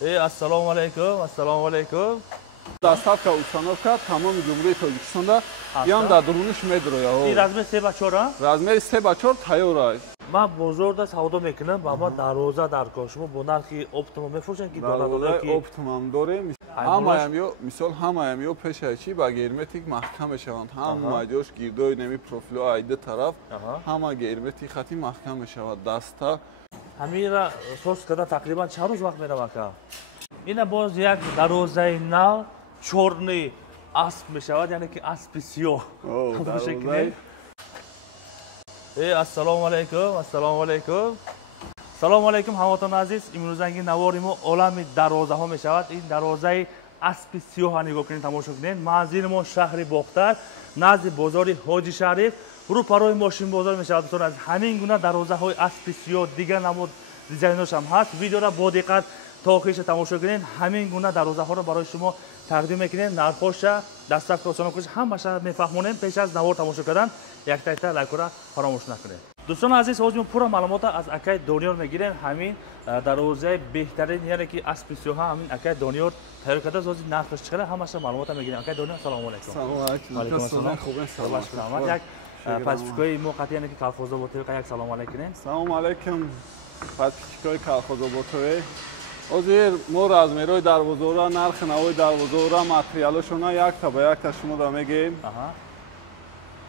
Assalomu alaykum, assalomu alaykum. Доставка, установка тамоми ҷумҳурии Тоҷикистонда ям дар дуруни 6 метро я. Размер 3x4 Размери 3x4 тайёр аст. Ман бозорда савдо мекунам, ама дароза дар кор. Шумо бо нархи оптимум мефурӯшанд ки дароза оптимум дорем. Ҳамаям ё мисол ҳамаям ё пешай чи ба герметик маҳкам мешаванд. Ҳама ҷош гирдои неми профило айда тараф ҳама герметик хати маҳкам мешавад. Даста ҳамира сос кардан тақрибан чанд рӯз вақт меравад ка? Ина боз як дарозаи нав чорни асп мешавад, яъне ки аспи сиёҳ. Assalomu alaykum, assalomu alaykum. Assalomu alaykum ҳамватон азиз. Имрӯзанги навори мо олами дарозаҳо мешавад. Ин дарозаи аспи сиёҳ нигоҳ кунед, тамошо кунед. Манзили мо шаҳри Бохтар, назди бозори Ҳоҷи Шариф, рӯпарои мошин бозор мешавад. Дӯстон азиз, ҳамин гуна дарозаҳои аспи сиёҳ дигар намуд дизайнош ҳам ҳаст. Видеоро бо диққат то охириша тамошо кунед. ҳамин гуна дарозаҳоро барои шумо тақдим мекунем. Нархоша, доставка, установкаша ҳамаша мефаҳмонем. Пеш аз навор тамошо кардан як-та лайкора фаромӯш накунед. Дӯстони азиз, ҳозир мо пурра маълумота аз акай Дониёр мегирем. Ҳамин дарозаи беҳтарин, яъне ки аспи сиёҳа ҳамин акай Дониёр тайёр карда. ҳозир нархаш чӣ қадар ҳамаша маълумота мегирем. Акай Дониёр, салому алайкум. Салому алайкум. Ассалом. Хуб. Як подписчикои мо қати, яъне ки Колхозоботове, як салому алайкум. Салому алайкум. Подписчикои Колхозоботове. ҳозир мо размерои дарвозаҳоро, нархи навои дарвозаҳоро, материалошона якта ба якта шумода мегӯем.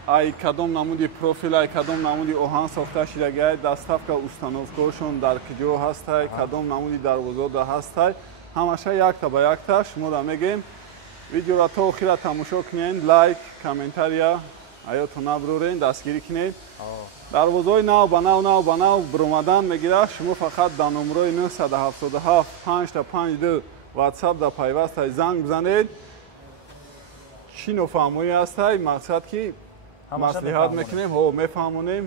ай кадом намуди профил, ай кадом намуди оҳан сохта шидаги, доставка, установкаошон дар киҷо ҳастай, кадом намуди дарвозаҳо ҳастай, ҳамаша якта ба якта шумода мегӯем. Видеоро то охира тамошо кунед, лайк, комментария ҳаётон набурорен, дастгирӣ кунед. дарвозаҳои нав ба нав биромадан мегирад. Шумо фақат дар номерои 977 552 WhatsApp пайваста занг бизанед. чӣ нофаҳмоӣ ҳастай, мақсад ки маслиҳат мекунем, мефаҳмонем,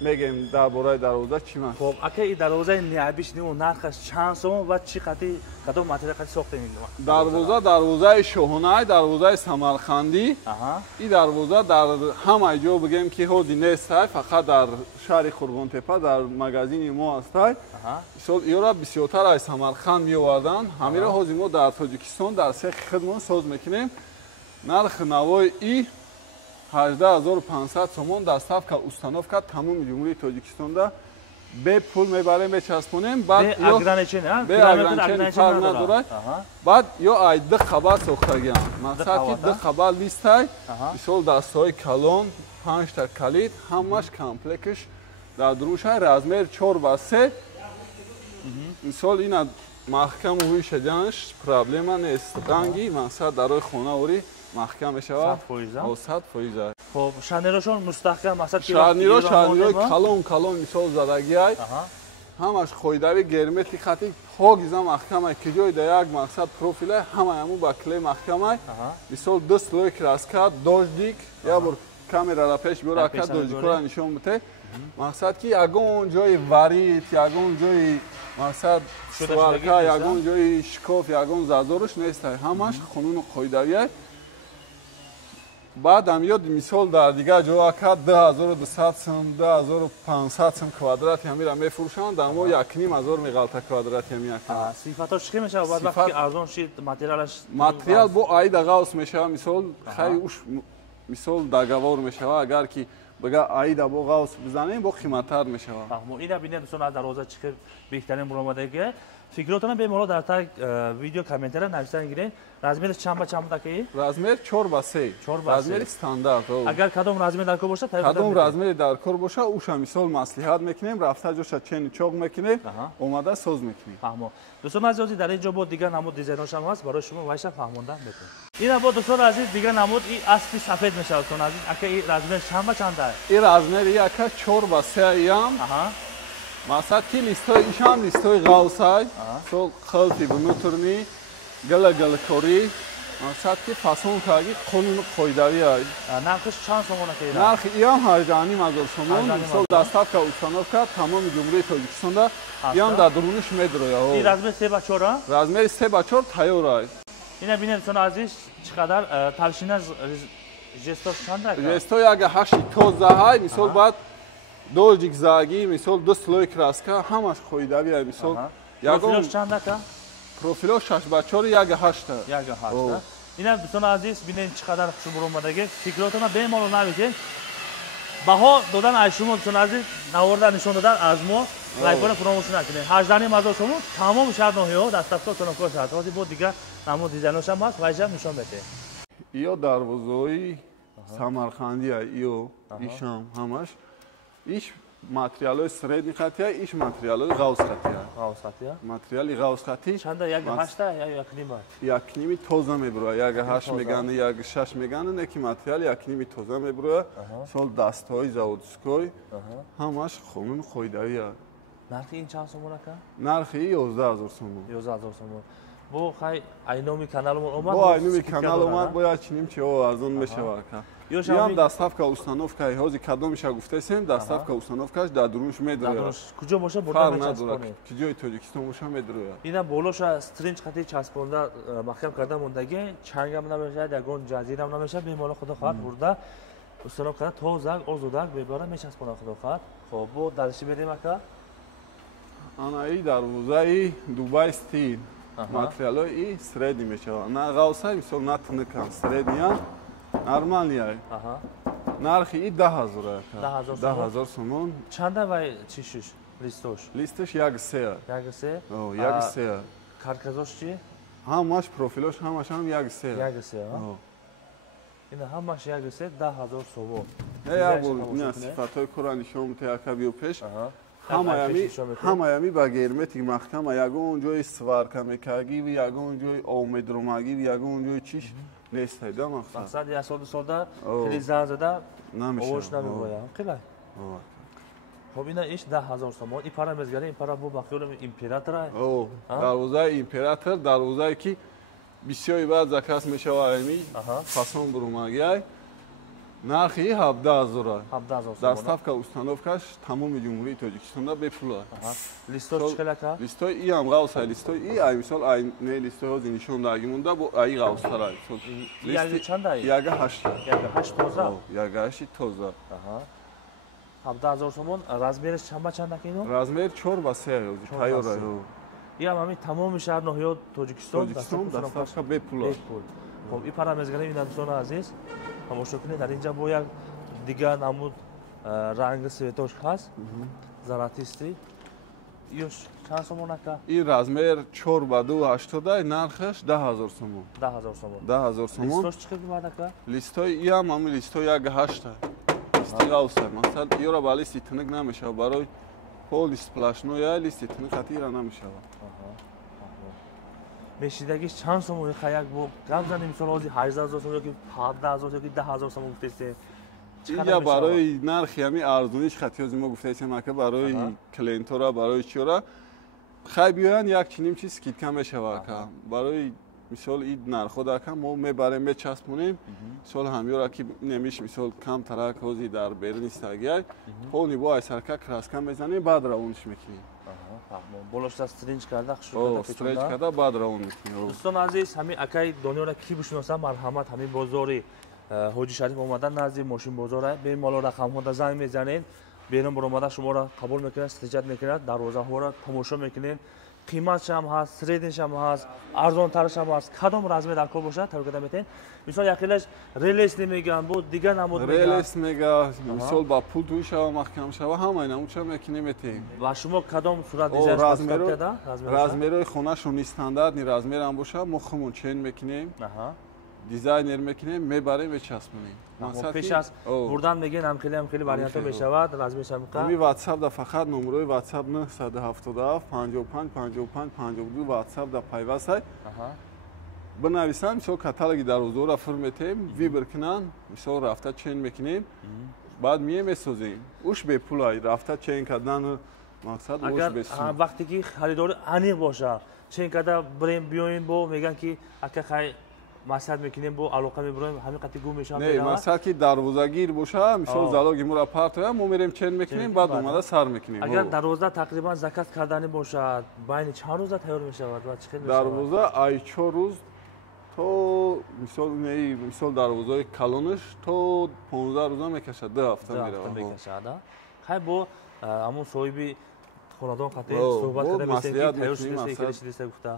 мегем дар бораи дарвоза чӣ маст. Хоб, ака ин дарвозаи необичниву нархаш чанд сом ва чӣ қати кадом материал қати сохтем ин? дарвозаи шоҳона, дарвозаи самарқандӣ. ин дарвоза дар ҳамаи ҷо бигем ки ҳозир нестай, фақат дар шаҳри Қурбонтепа дар магазини мо ҳастай. мисол иёра бисёртар аз Самарқанд меовардан. ҳамира ҳозир мо дар Тоҷикистон дар сехи худмон соз мекунем. нархи навои и 18500 сомон, доставка, установка тамоми ҷумҳурии Тоҷикистонда бе пул мебарем, мечаспонем. Бе ограничени фарқ надорад. баъд ё ай ду хабар сохтагиам. мақсад ки ду хабар листай, мисол дастаҳои калон, 5 та калид, ҳамаш комплектш дар дурушай, размер 4x3. мисол ина маҳкаму ҳуи шаданаш проблема нест. ранги мақсад дарои хонаворӣ маҳкам мешавад. 100%. Хоб, шарнирошон мустаҳкам, мақсад ки шарнирои калон мисол задагиай. ҳамаш қоидави герметик хати ҳогиза маҳкамай. киҷои да як мақсад профилай, ҳамаяму ба клей маҳкамай. мисол ду слои краска, дождик, я бор камерара пеш биёра, ака дождикора нишон бите. мақсад ки ягон ҷои варид, ягон ҷои мақсад сварка, ягон ҷои шикоф, ягон зазориш нестай. ҳамаш қонуну қоидавиай. баъд ам ёд мисол дар дигар ҷо ака 2200 сом, 2500 сом квадрати ҳамира мефурӯшанд. дар мо 1500 меғалта квадрати ҳами ака. сифатош чӣ мешавад баъд вақте ки арзон шид материалаш? материал бо аида ғавс мешавад. мисол хай уш мисол дагавор мешавад. агар ки бага аида бо ғавс бизанем, бо қиматтар мешавад. ина бинед дӯстон аз дароза чӣ хел беҳтарин буромадагӣ. фикротона беморо дар таг видео комментария нависта гиред. размериш чанд ба чанд буд акаи? размер 4x3. размери стандарт. агар кадом размер дар кор боша, кадом размери дар кор боша, уша мисол маслиҳат мекунем, рафта ҷоша чени чоқ мекунем, омада соз мекунем. фаҳмо. дӯстон азиз, дар ин ҷо бо дигар намуд дизайнош ҳам ҳаст, барои шумо вайша фаҳмонда мекунем. ина бо дӯстон азиз дигар намуд и аспи сафед мешавад. дӯстон азиз, ака ин размер чанд ба чанд аст? ин размери ака 4x3 ам. мақсад ки листои ишам листои ғавсай, сол қалти внутрни, галакорӣ, мақсад ки фасонкаги қонуну қоидавиай. нархиш чанд сомон ака ин? нархи иам 18500 сомон. мисол доставка, установка тамоми ҷумҳурии Тоҷикистонда иам дар дуруни 6 метро я. ин размер 3x4? размери 3x4 тайёр аст. ина бинед дӯстон азиз, чӣ қадар талшина жестош чанд ака? жесто як 8 тозаҳай, мисол баъд дождик заги, мисол ду слои краска, ҳамаш қоидавиай. мисол профилош чанд ака? профилош 6x4 1.8. 1.8. Ина дӯстон азиз бинед чӣ қадар хушбур омадаги. Фикротона бемалол нависед. Баҳо додан аз шумо дӯстон азиз наварда нишон додан аз мо лайкона фаромӯш накунед. 18000 сомон тамом шаҳр ноҳиё дастафкор тонофкор шаҳр. Ҳозир бо дигар намо дизайнош ҳам ҳаст, вайша нишон бете. Иё дарвозаи Самарқандия, иё ишам ҳамаш. Иш материалои средни хаттия, иш материалои ғавз хаттия. Ғавз хаттия? Материали ғавз хатти. Чанда 1.8 я 1.9? 1.9 тоза мебурояд. 1.8 мегана, 1.6 мегана, не ки материали 1.9 тоза мебурояд. Сол дастҳои заводскои ҳамаш қонуни қоидаия. Нархи ин чанд сомон ака? Нархи 11000 сомон. 11000 сомон. Бо хай айноми каналмон омад. Бо айноми канал омад, бояд чиним чиҳо арзон мешавад ака. Иам доставка установка ҳозир кадомиша гуфтасем, доставка установкаш дар Дурунш медурояд. Куҷо боша бурда мечаспонед? Ҷои Тоҷикистон боша медурояд. Ина болоша стринҷ қати часпонда маҳкам карда мондаги, чангам намешавад, ягон ҷазирам намешавад, бемало худо хоҳад бурда установка тозак, озодак бебара мечаспонад худо хоҳад. Хоб бо дарши bedем ака. Анаи дарвозаи Дубай стил. Материалои средни мешавад. На ғавсай мисол на тнкан, средния нормалния. Нархи 10000 ака. 10000 сомон. Чанда вай чишуш листош? Листош 1.3. 1.3? О, 1.3. Карказош чи? Ҳамаш профилош ҳамаш ҳам 1.3. 1.3. Ина ҳамаш 1.3 10000 сомон. Я бор ина сифатҳои кора нишон мете ака биё пеш. ҳамаями ба герметик маҳкама ягон ҷои сварка мекагӣ ва ягон ҷои омедромагӣ ва ягон ҷои чиш нестайда мақсад як сода хеле зан зада овош намебояд қилай. Хоб ина иш 10000 сомон. И пара мезгари, ин пара бо бахёлам императора. дарвозаи император, дарвозае ки бисёри баъд заказ мешавад ами фасон бурумагиай. Нархи 17000. 17000 сомон. Доставка установкаш тамоми ҷумҳурии Тоҷикистонда бепула. Листош чӣ ака? Листои и ҳам ғавсай, листои и ай мисол ай не листои ҳозир нишон дагӣ монда бо ай ғавстарай. Яги чанда ай? 1.8. 1.8 тоза? 1.8 тоза. 17000 сомон. Размериш чанд ака ино? Размер 4x3 ҳозир тайёрай. Я ҳами тамоми шаҳр ноҳиё Тоҷикистон доставка бепула. Хоб и пара мезгарем ина дӯстон азиз. Тамошо кунед дар инҷа бо як дигар намуд ранги светош ҳаст. Заратисти. Ёш чанд сомон ака? Ин размер 4x280 нархаш 10000 сомон. 10000 сомон. 10000 сомон. Листош чӣ қимат ака? Листои и ҳам ҳамин листои 1.8. Листи ғавсай. Мақсад иёра ба листи тинк намешавад. Барои пол лист сплашноя листи тинк хатира намешавад. Мешидагиш чанд сомон хаяк бо гап занем мисол ҳозир 18000 сомон ёки 17000 ёки 10000 сомон гуфтесте. ия барои нархи ҳами арзониш хати ҳозир мо гуфтаесем ака барои клиентора барои чиёра хай биёянд як чиним чиз скидка мешавад ака. Барои мисол ин нархҳо ака мо мебарем мечаспонем. Мисол ҳамёра ки немиш мисол камтарак ҳозир дар берун истагиай полни бо айсарка краска мезанем баъд равониш мекунем. болошта стринҷ карда стринҷ карда баъд равон мекунем. дӯстон азиз ҳами акаи дониёра ки бишиносам марҳамат ҳами бозори ҳоҷи шариф омадан назди мошин бозора бемало рақамҳода занг мезанед берун баромада шуморо қабул мекунад стиҷат мекунад дарвозаҳоро тамошо мекунед қиматшам ҳаст среднишам ҳаст арзонтаршам ҳаст кадом размер дар кор бошад тавикада метавонед мисол якилаш релес намегӯянд бо дигар намуд релес мега мисол ба пул тӯй шава маҳкам шава ҳамаи намудша мекунем метавонем ва шумо кадом сурат дизайн размерои хонашон стандартни размерам боша мо хумон чен мекунем дизайнер мекунем мебарем мечаспонем пеш аз бурдан мегӯен ҳам хеле вариантҳо мешавад размершам ҳами ватсапда фақат номерои ватсап 977 55 55 52 ватсапда пайвастад бинависанд мисол каталоги дарвозаҳоро фир метаем вибр кунанд мисол рафта чен мекунем баъд мием месозем уш бепулай рафта чен кардан мақсад уш бесум вақте ки харидори аниқ боша чен карда бирем биёем бо мегӯянд ки ака хай масъалат мекунем бо алоқа мебироем ҳамин қати гум мешавад не масъалат ки дарвозагир боша мисол залоги моро партоя мо мерем чен мекунем баъд омада сар мекунем агар дарвоза тақрибан заказ кардани бошад байни чанд рӯза тайёр мешавад ва чӣ хел мешавад дарвоза ай 4 рӯз то мисол дарвозаи калонаш то 15 рӯза мекашад 2 ҳафта меравад мекашад хай бо ҳамун соҳиби خاندان خاطر اوه، صحبت اوه، کردیم مسئولیت که تیاش می‌کنیم، نیست اصلا. که چیزی گفته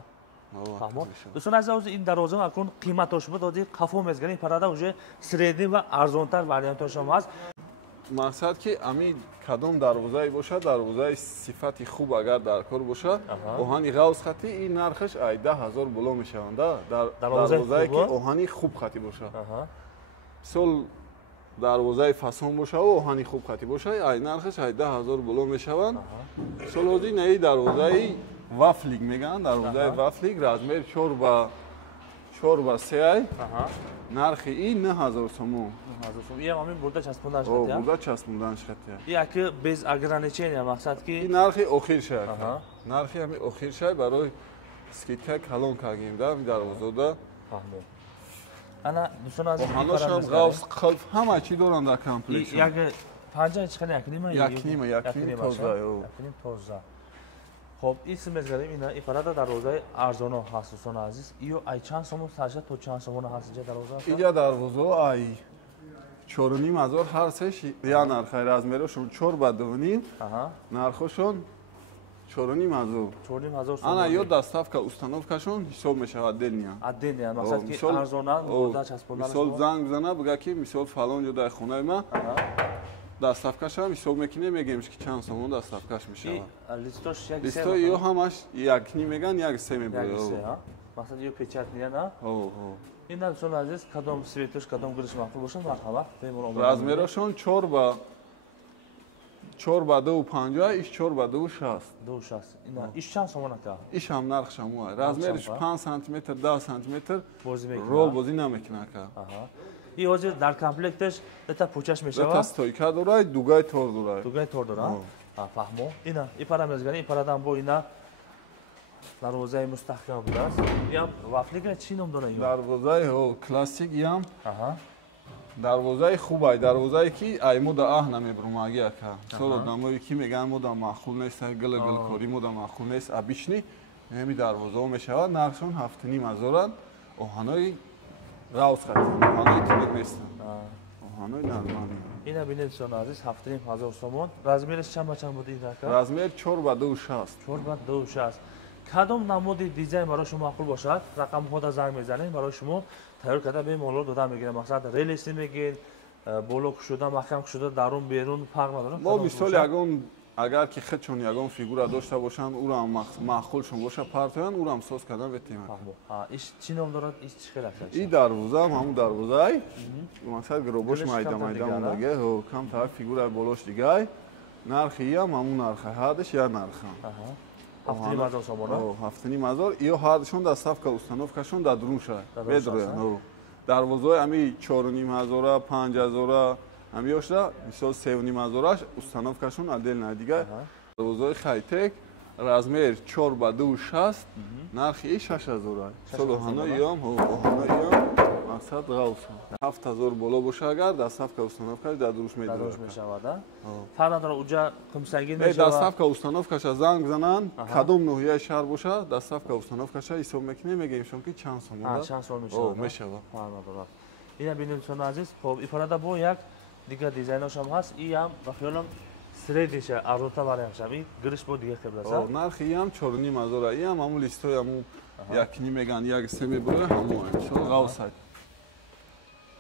اوه، فهمو بشه. دوستان عزیز این دروازه اکون قیمتش بود دادی قفو مزگانی پرادا уже سریدی و ارزانتر وریانتش هم هست мақсад ки ами кадом дарвозае бошад дарвозаи сифати хуб агар дар кор бошад оҳани ғавз хати ин нархаш ай 10,000 було мешаванда дарвозае ки оҳани хуб хати бошад мисол дарвозаи фасон бошаву оҳани хуб хати бошад ай нархаш ай 10,000 було мешаванд мисол ҳозир наи дарвозаи вафлик мегӯянд дарвозаи вафлик размери 4 ба 3 ай нархи ин 9,000 сомон. Я мамин бурда часпондан О, шатя. бурда часпондан шатя. Яки без ограничения мақсад ки ин нархи охир шай. Нархи ҳами охир шай барои скидка калон кардем да дарвозода. фаҳмо. Ана дӯстон аз ҳаношам ғавз қалб ҳама чӣ доранд дар комплекс. Як панҷа чиқани якнима якним тоза. Якним тоза. خب این سمزگریم اینا افرادا دروازه ارزانه هست دوستان عزیز ایو ای چند سومون سرشت تو چند سومون هست اینجا دروازه اینجا دروازه ای 4,500 هر سش یا نرخ размерشون 4 ба 2,5 нархошон 4,500 4,500 ана ё доставка установкашон ҳисоб мешавад отдельно отдельно мақсад ки арзона бурда часпондан мисол занг бизана бигӯя ки мисол фалон ҷодаи хонаи ман доставкашам ҳисоб мекунем мегӯем ки чанд сомон доставкаш мешавад листош ё ҳамаш якни мегӯянд як се мебояд мақсад ё печатния на ин достони азиз кадом светош кадом гириш маъқул бошад марҳамат размерашон 4 ба 2,50 иш 4 ба 2,60 2,60 ина иш чанд сомон ака иш ҳам нархшам ӯ размериш 5 сантиметр 10 сантиметр рол бозӣ намекунад ака ин ҳозир дар комплекташ ета пӯчаш мешавад ета стойка дорад дугай тор дорад дугай тор дорад фаҳмо ина ипара мезгани ипарадан бо ина дарвозаи мустаҳкам будааст ям вафлика чӣ ном дорад дарвозаи классик ям дарвозаи хубай дарвозае ки ай мода аҳ намебурмаги ака мисол одамое ки мегӯянд мода маъқул нест гилкорӣ мода маъқул нест обични ҳами дарвозаҳо мешавад нархшон 7,500 оҳанои ғавз хатанд оҳанои тинек нестанд оҳанои нормали ина бинед достони азиз 7,500 сомон размериш чанд ба чанд буд ин ака размер 4 ба 2,60 4 ба 2,60 кадом намуди дизайн барои шумо маъқул бошад рақамҳода занг мезанед барои шумо тайёр карда бемолол дода мегирем мақсад релиси мегин боло кушода маҳкам кушода дарун берун фарқ надорад мо мисол ягон агар ки худшон ягон фигура дошта бошанд урам маъқулшон боша партоянд урам соз кардан ветем иш чӣ ном дорад иш чӣ хел аст ин дарвоза ҳамун дарвозаи масалан гиробош майда мондаге кам тараф фигура болош дигай нархи ям ҳамун нарха ҳадаш я нарха 7,500 сомона 7,500 ё ҳардушон доставка установкашон дар друн шад медроянд дарвозаи ами 4,500 5,000 ами ёшда мисол 3,500 установкашон отдельно дигар дарвозаи хайтек размер 4 ба 2,60 нархи 6,000 мисол оҳанои ям мақсад ғавз 7,000 боло боша агар доставка установкаш дар дуруш мешавад фарқ надорад уҷа қимсангин мешавад доставка установкаша занг зананд кадом ноҳияи шаҳр боша доставка установкаша ҳисоб мекунем мегӯемшон ки чанд сомон чанд сом мешавад фарқ надорад ина бинед достони азиз хоб ифарада бо як дигар дизайношам ҳаст и ям ба хиёлам средиша арзонтар вариантшам и гириш бо дигар хебраса нархи ям 4,500 и ям ҳамун листои ҳамун якни мегӯянд як се мебояд ҳамун мисол ғавз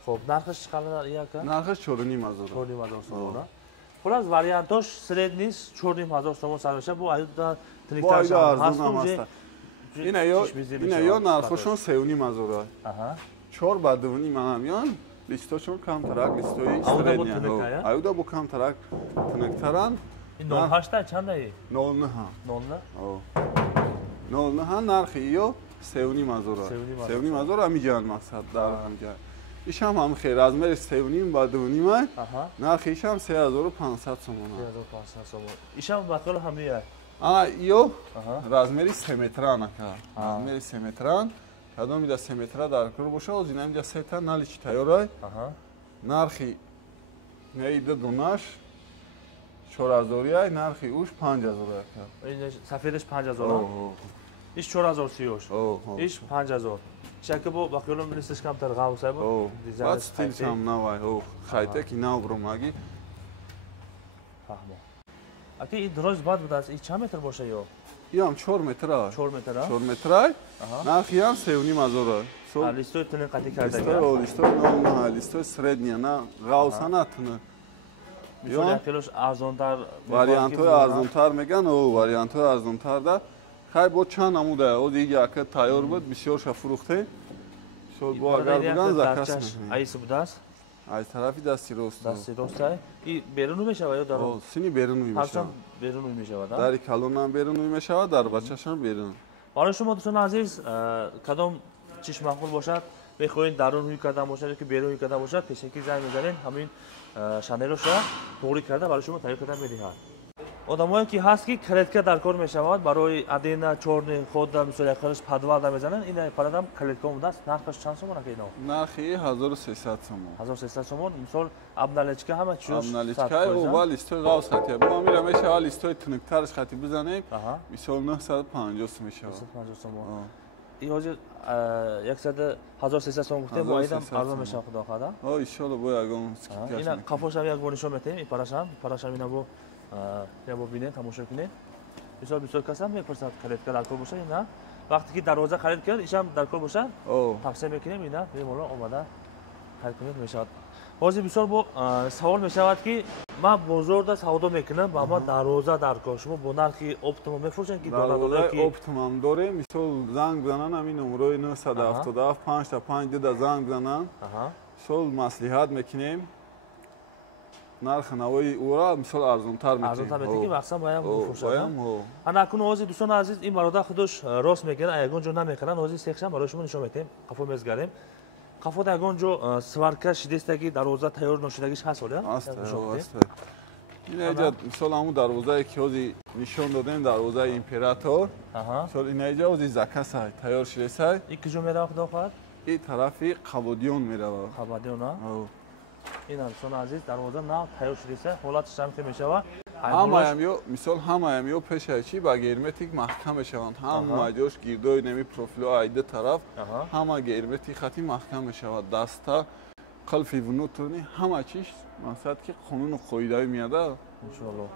خب нархаш чӣ қадар яка нархаш 4,500 сомона хулас вариантош сред нист 4,500 сомон сармеша бо аюда тинектаршам арзонам аст ина ё нархошон 3,500 4 ба 2,5 манам ён листошон камтарак листои средния аюда бо камтарак тинектаран ин 08 чандаи 09 09 нархи ё 3,500 амиҷанд мақсад дар ҳамҷа ишам ҳам хел размери 3,5 ба 2,5 нархи ишам 3,500 сомон 3,500 сомон ишам ба хел ҳамия ё размери 3 метран ака размери 3 метран кадом ида 3 метра дар кор боша оз ина инҷа сета наличи тайёрай нархи неида дунаш 4,000 нархи уш 5,000 ака сафедаш 5,000 иш 4,000 иш 5,000 шака бо ба хиёлам листаш камтар ғавсай бо дизайн стилшам навай хайтеки нав бромаги фаҳмо ака ин дроз бад буд аст ин чанд метр боша ё ям 4 метр аст 4 метр а 4 метр нархи ям 3,5 а листои тuni қати листой кардаги листой нормал листой средния на гаус ана туна мисол якилош арзонтар вариантҳои арзонтар меган вариантҳои арзонтар да хай бо чанд намуда оз яка тайёр буд бисёрша фурӯхтем мисол бо агар буган заказ мекунем айси будааст аз тарафи дасти рост дасти ростай и берунӣ мешавад ё дар сини берунӣ мешавад ҳарчанд берунӣ мешавад дари калонам берунӣ мешавад дар бачашам берун барои шумо дӯстони азиз кадом чиш маъқул бошад мехоҳед дарун ҳуй кардан бошад ёки берун ҳуй кардан бошад пешакӣ занг мезанед ҳамин шанелоша туғрӣ карда барои шумо тайёр карда медиҳад одамое ки ҳаст ки калетка дар кор мешавад барои адена чорни хода мисол якхелаш падвалда мезананд ин парадам калетка омадааст нархаш чанд сомон ака ино нархи 1300 сомон 1300 сомон мисол абналечка ҳама чиз абналечка ва листои гавс хати бо амира мешавад листои туниктараш хати бизанем мисол 950 сом мешавад 950 сомон и ҳозир 1300 сомон гуфтем воидам арзон мешавад худо хоҳада иншоалло бо ягон скидкаш ина қафошам як бор нишон метаҳем парашам ина бо я бо бинед тамошо кунед бисёр касам мепурсад калетка дар кор бошад ина вақте ки дарвоза харид кард ишам дар кор бошад тавсия мекунем ина бемоло омада харид кунед мешавад ҳозир бисёр бо савол мешавад ки ман бозорда савдо мекунам ва ман дарвоза дар кор шумо бо нархи оптимум мефурӯшед ки дарвозаи оптимум дорем мисол занг бизананд ҳамин номерои 977 5 та 5 дида занг бизананд мисол маслиҳат мекунем нархи навои ӯра мисол арзонтар метавонем ки мақсад боям мефурӯшад ана акун ҳозир дӯстони азиз ин бародар худош рост мегӯяд ягон ҷо намекунанд ҳозир сехшам барои шумо нишон метаҳем қафо мезгарем қафо дар ягон ҷо сварка шидестаги дарвоза тайёр ношудагиш ҳаст оля аст инаҷа мисол ҳамун дарвозае ки ҳозир нишон додем дарвозаи император мисол инаҷа ҳозир закасай тайёр шидесай ин куҷо мерава худо хоҳад ин тарафи қабодиён мерава қабодиёна ин дӯстони азиз дарвоза нав тайёр шидеса ҳолаташ ҳамин мешавад ҳамаям ё мисол ҳамаям ё пешаи чи ба герметик маҳкам мешаванд ҳама ҷош гирдои неми профило айда тараф ҳама герметик хати маҳкам мешавад даста қалфи внутрни ҳама чиш мақсад ки қонуну қоидаи меяда иншоалло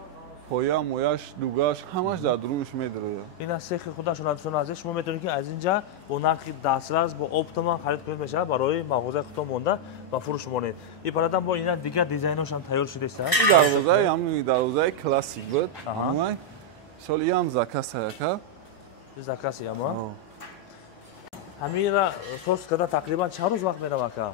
поя мояш дугаш ҳамаш дар дурунаш медирояд ина сехи худашон дӯстони азиз шумо метавонед ки аз ин ҷа бо нархи дастрас бо оптимум харид кунед мешавад барои мағозаи худтон монда ва фурӯш монед ин парадам бо ина дигар дизайношам тайёр шудеста дарвозаи ҳамин дарвозаи классик буд ҳамай мисол ям закаса яка закаси ама ҳаминра сос карда тақрибан чанд рӯз вақт мерава ака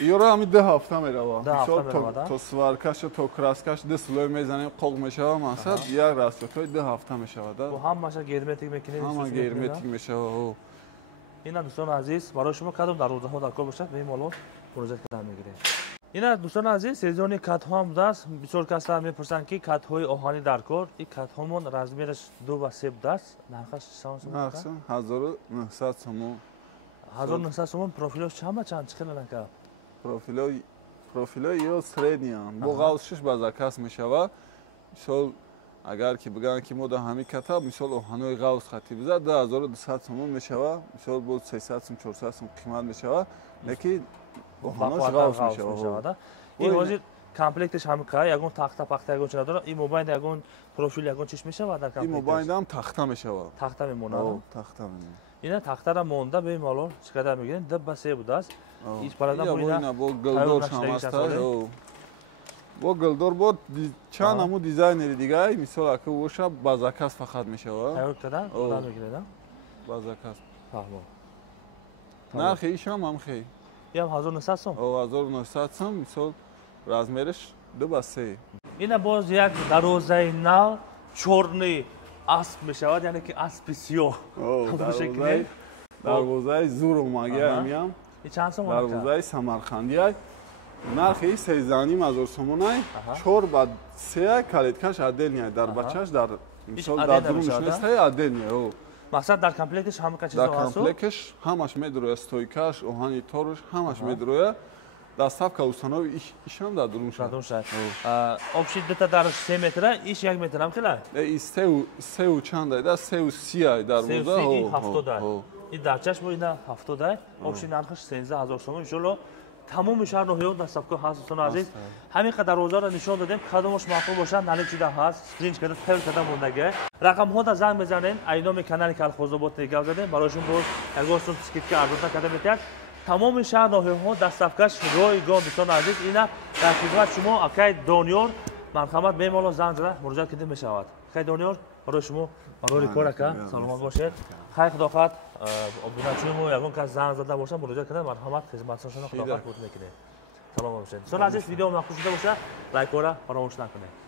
ёра ҳами 2 ҳафта мерава мисол то сваркаша то краскаш 2 слой мезанем қоқ мешава мақсад як расчётҳои 2 ҳафта мешавад ҳамаша герметик мекунед ҳама герметик мешава ина дӯстони азиз барои шумо кадом дарвозаҳо дар кор бошад бемоло муроҷиат карда мегиред ина дӯстони азиз сезони катҳо ҳам будааст бисёр касlar мепурсанд ки катҳои оҳанӣ дар кор ин катҳомон размераш 2 ва 3 будааст нархаш чанд сомон 1900 сомон 1900 сомон профилош чанд чӣ хеле ака профилои ё средниам бо ғавсшиш ба заказ мешавад мисол агар ки бигӯянд ки мо дар ҳамин ката мисол оҳанои ғавс хати бизад 2200 сомон мешавад мисол бо 300 сом 400 сом қимат мешавад лекин оҳанош ғавс мешавад ин ҳозир комплекташ ҳам ка ягон тахта пахта ягон чиз дорад ин мобайнда ягон профил ягон чиш мешавад дар комплект ин мобайндам тахта мешавад тахта мемонад тахта мемонад ина тахтара монда бемалол чӣ кадар мегирем 2 ба 3 будааст ҳеҷ парада бо гилдор шам аст бо гилдор бо чанд ҳаму дизайнери дигаи мисол ака воша ба заказ фақат мешавад тайёр карда кудар мегиред ба заказ фаҳмо нархи ишам ҳам хей ям 1900 сом 1900 сом мисол размериш 2 ба 3 ина боз як дарвозаи нав чорни асп мешавад яъне ки аспи сиёҳ дарвозаи зурумагия ҳамиам чанд сомон дарвозаи самарқандия нархи 13500 сомонай 4 ба 3 калиткаш отдельния дар бачаш дар мисол дар дуруниш нестай отдельния мақсад дар комплектиш ҳама чизо дар комплектиш ҳамаш медирояд стойкаш оҳани торуш ҳамаш медирояд даставка установи ишам дар дурун шад обши дута дар 3 метра иш 1 метр ҳам хела сеу чандай да сеу 30 дарвоза ин 70 ин дарчаш бо ина 70 обши нархаш 13000 сомон иншоалло تمام شهر نهیون دستافکو هست دوستان عزیز همین قدر روزا رو نشون دادیم کدومش معقول باشه نالی چیده هست سکرین کرده خیلی کدام موندگه رقم ها در زنگ بزنین اینام کانال کالخوزآباد نگاه دادیم برایشون باز اگرسون سکیت ارزان کده میتونید تمام شهر نهیون دستافکش رایگان دوستان عزیز اینا در خدمت شما اکای دانیار مرحمت میمالا زنگ زده مراجعه کردیم میشود خیلی دانیار برای شما برای کار که سلامت باشید خیلی خداحافظ ابونچیمو یگان که زنگ زده باشن مراجعه کنه مرحمت خدمتشون خداحافظ بود میکنه سلام باشید دوستان عزیز ویدیو خوش شده باشه لایک و فراموش نکنید